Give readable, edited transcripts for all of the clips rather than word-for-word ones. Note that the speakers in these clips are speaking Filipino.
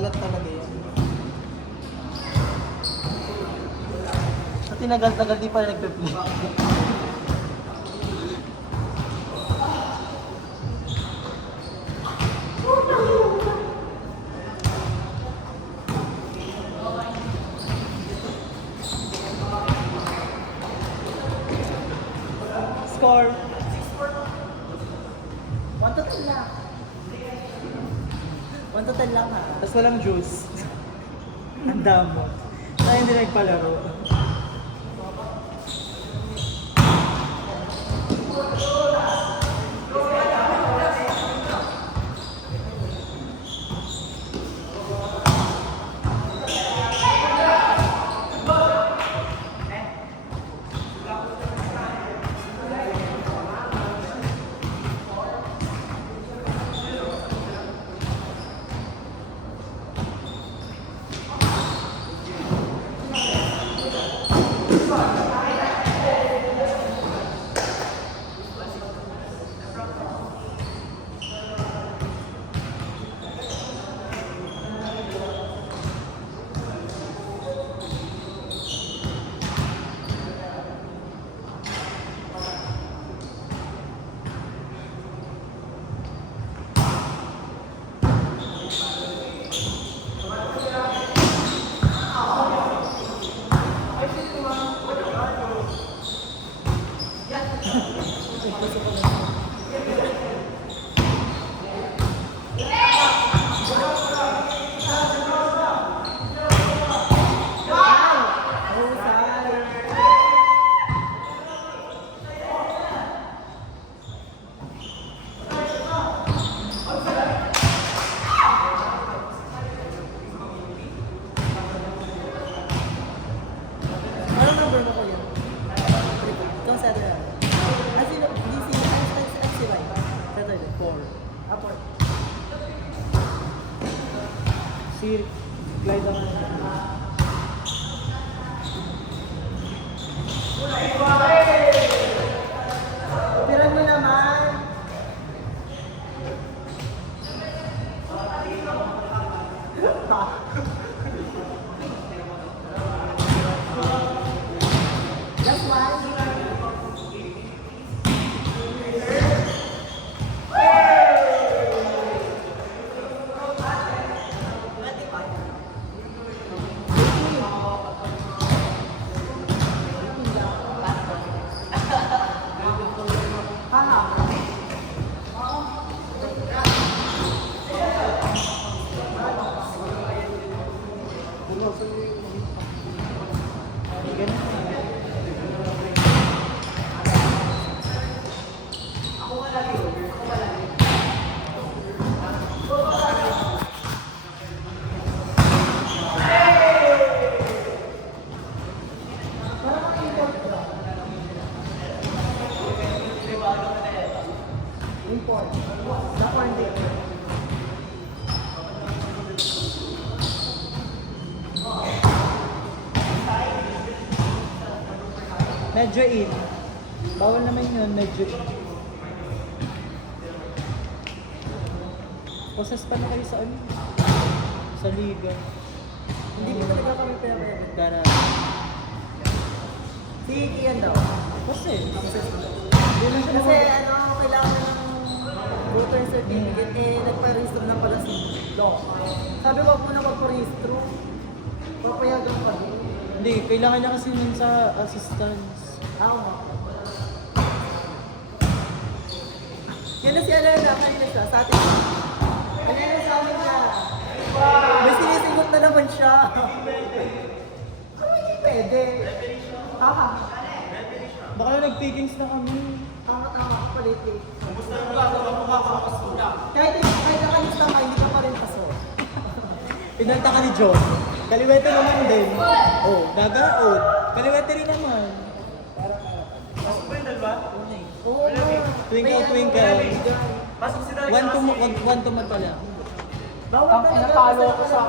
Kalat talaga yan. Sa tinagal-tagal di pa nagpe-play. Score. 1 to 10 lang. 1 to 10 lang ha. Tapos walang juice. Ang damo. Tayo hindi nagpalaro. Si Clyde ang piran mo naman. That's why. Medyo in. Bawal naman yun, medyo in. Posas pa na kayo sa ano? Sa liga. Hindi ko talaga kami pera. Gara. Si Kian daw. Kasi. Kasi ano, kailangan ng voter certificate eh, nagpa-rehistro na pala si Doc. Sabi ko ako na magpa-rehistro. Papayagan pa din. Hindi, kailangan niya kasi nun sa assistance. Oo. Yan na si Alana, kanina siya, sa atin. Kanina sa amin siya. May sinisigot na naman siya. Hindi pwede. Haha. Baka nag-pickings na kami. Tama, palit eh. Kumusta yung makakapas mo na? Kahit nakalista ka, hindi ka pa rin paso. Pinalta ka ni John. Kaliwete naman din. Oh, gagaot. Kaliwete rin naman. Pasok ba yung dalawa? Oo. Twinkle. One to matala. Ang natalo ko sa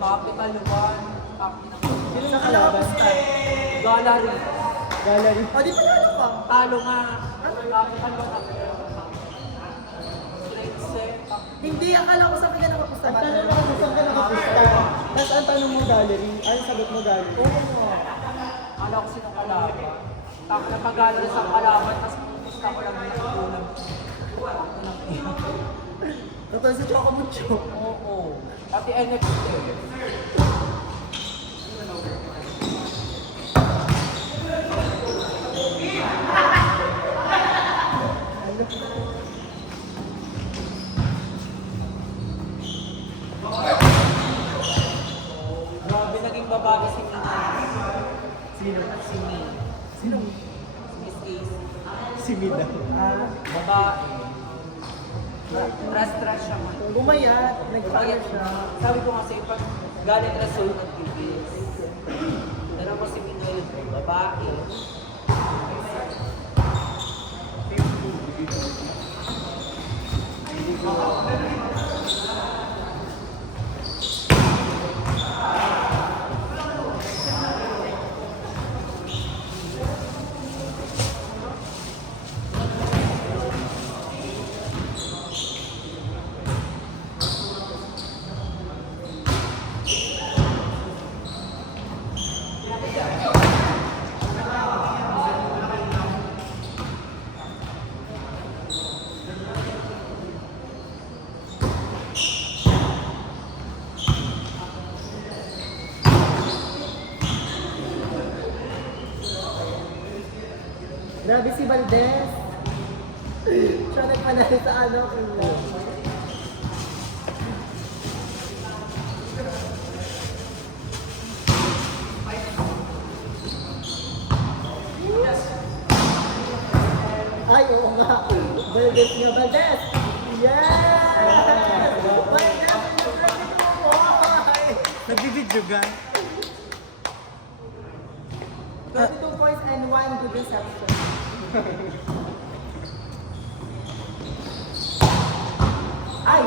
Capital 1. Sino na kalaban? Gallery. O, di pa nalo ka? Talo nga. Capital 1. Hindi, akala ko sa kanya na mapusta. Talo na ako sa tanong mo gallery? Ay, sagot mo gallery? Oo. Akala ko sino kalaban. Tapos napagalo na sa kalaban, tapos gusto ko lang yung tulog. Totoo si Choco Mucho. Oo. Pati NFT. Grabe, naging babae si Mina. Sino? Si Mi. Sino? Si Miss Ace. Si Mida. Babae. Trust siya man. Bumayat, nagpala siya. Sabi ko kasi, pag galit rasul, nag-ibig. Pero mo si Minoy, babae. Grabe si Valdez. Siya nagpanalo sa ano, kanya. Ay, oo nga. Valdez nga, Valdez! Yes! Valdez! Nagbibidyo ka? 22 points and 1 good reception. Ay!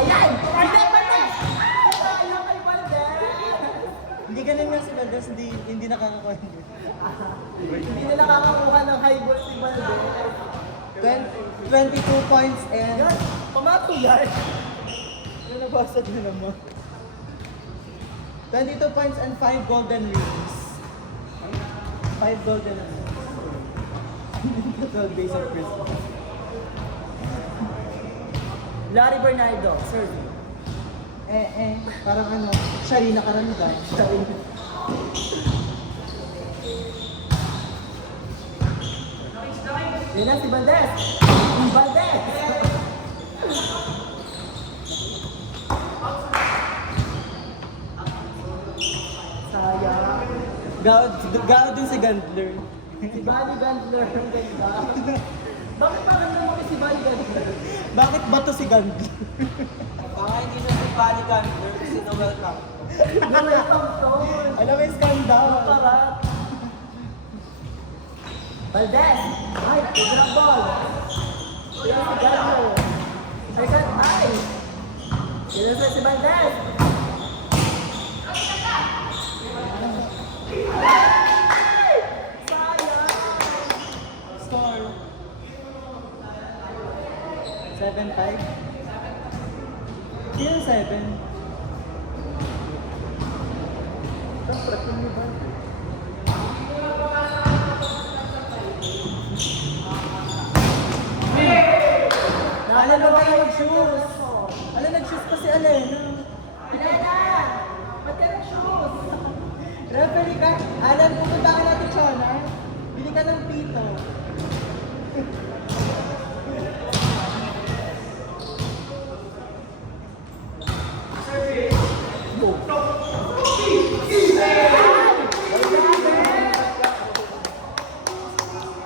Ayan! Hindi, Valdez! Ayaw kay Valdez! Hindi ganun nga si Valdez, hindi nakakakwento. Hindi na nakakakuha ng high ball si Valdez. 22 points and... Yan! Pamato yan! Ano nabasag na naman? 22 points and 5 golden rings. 5 golden rings. 12 days of Christmas. Larry Bernardo, serving. Parang ano, Sharina Karanday. Yan na si Valdez! Valdez! Sayang. Gao din si Gandler. Si Bali Gandler, ang ganda. Bakit pa ganda mo si Bali Gandler? Bakit ba to si Gandler? Baka hindi na si Bali Gandler, si Noel Camp. Welcome tone. Alam mo yung scandal. Parat. Valdez! Ay, grab ball! Yan si Gandler. Second eye! Yan na si Valdez! Score. 7-5. Sino 7? Alam mo ba yung mag-shoes? Alam, nag-shoot pa si Alena. Alena! Ba't ka nag-shoes? Referee ka. Alan, pupunta ka natin, Chona. Bili ka ng pito.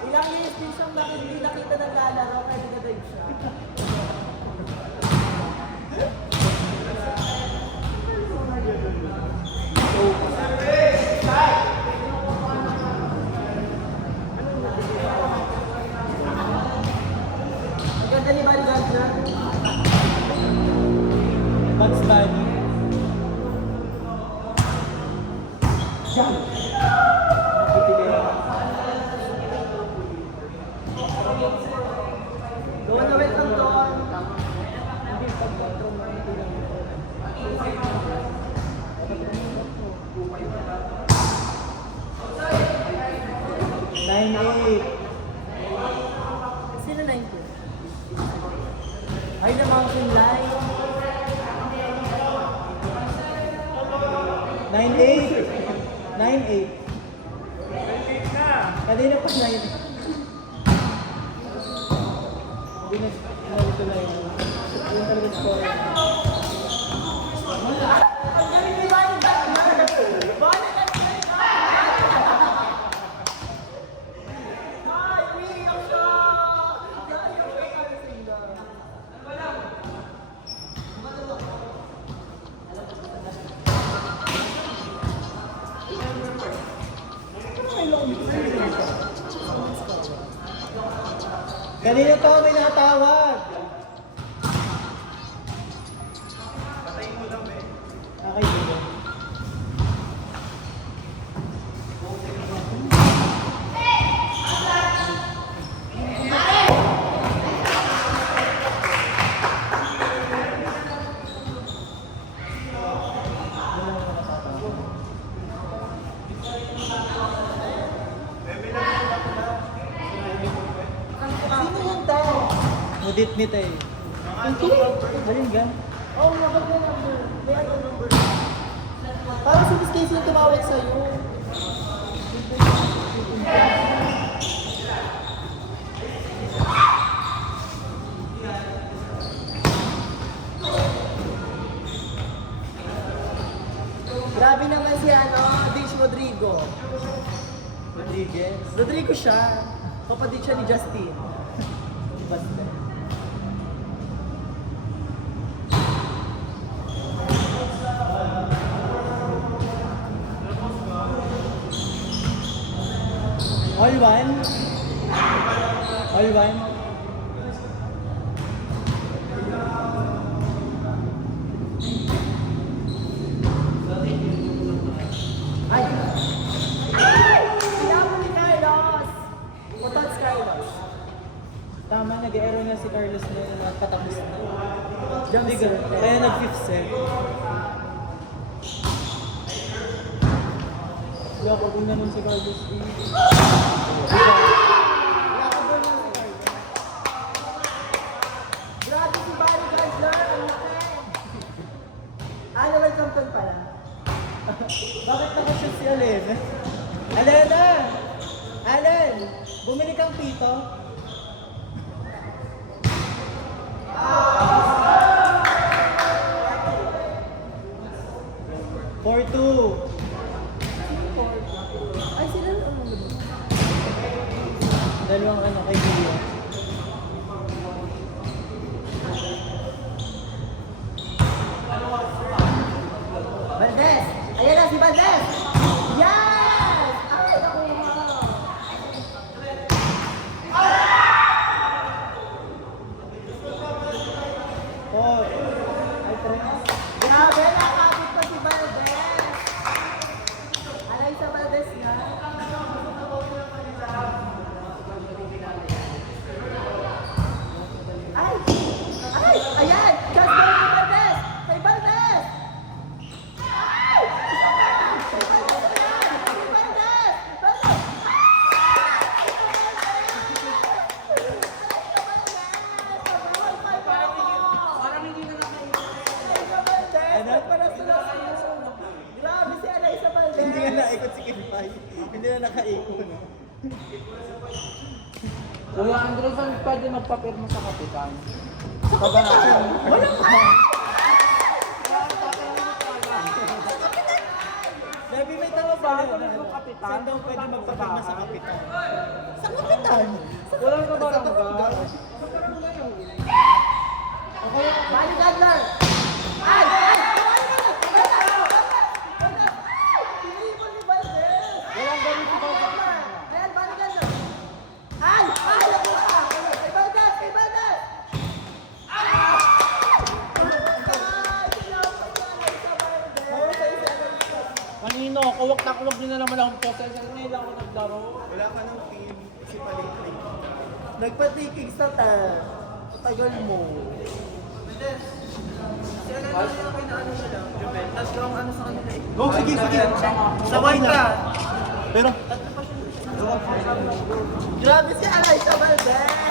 Ilang years din siyang hindi nakita ng lalaro kaya dinadive siya. Ang ganda ni Bali Gandler. Bugs Bunny. Jump! Gawa na welcome doon. 9-8. 9-8. Kanina pa 9. Hindi na ito na yun. Yung talaga score. Kanina pa may nakatawag. Patayin mo lang Okay, dito. Sino yun tayo? Mudit ni tayo. Alin gan? Oh, maganda number. May ano number. Parang si Miss Casey yung tumawag sa'yo. Grabe naman si Dish Rodrigo. Rodriguez. Rodrigo siya. Kapatid siya ni Justin. Basta. All one. All one. Ay! Ay! Kailangan ni Carlos! Utot si Carlos. Tama, nag-aero na si Carlos na patapos na. Jump Hindi set. kaya nag-fifth set. Wala ko kung naman si Carlos. Wala ka doon lang si Carlos. Grabe si Barry Gardner! Ang laki! Welcome to pala. Bakit nakashoot si Alena? Alena! Alan! Bumili kang pito? Four two. Ay, sila ang ano. Dalawang ano kay Gio. Valdez! Ayan na si Valdez! Yes! Ay, nakuha! Four. Ay, tres. Grabe, nakakabit pa si Valdez! Alay sa Valdez nga. Ay! Ay! Ayan! Just go kay Valdez! Kay Valdez! Ay! Isa pa! Kay Valdez yan! Kay Valdez! Valdez! Parang hindi na Ano? Grabe si Alay sa Valdez! Hindi nga naikot si Kimpay. Hindi na nakaikot. Kuya Andres, saan pwede magpapirma sa kapitan? Walang Sabi may tama ba? Yung kapitan? Saan daw pwede magpapirma sa kapitan? Sa kapitan? Walang kabarangay. Bali Gadler! Ay! Ay! Tinipon ni Valdez! Walang ganun sa Ayan, Bali Gadler! Ay! Ay! Nakuha! Kay Valdez! Kay Valdez! Ay! Sinapay na lang sa Valdez! Kanino, kuwak na kuwak din na naman akong post. Ngayon lang ako naglaro. Wala ka ng team. Si Palitri. Nagpatikig sa tagal mo. Go, sige, sige. Sabay na. Pero, Grabe si Alay sa Valdez!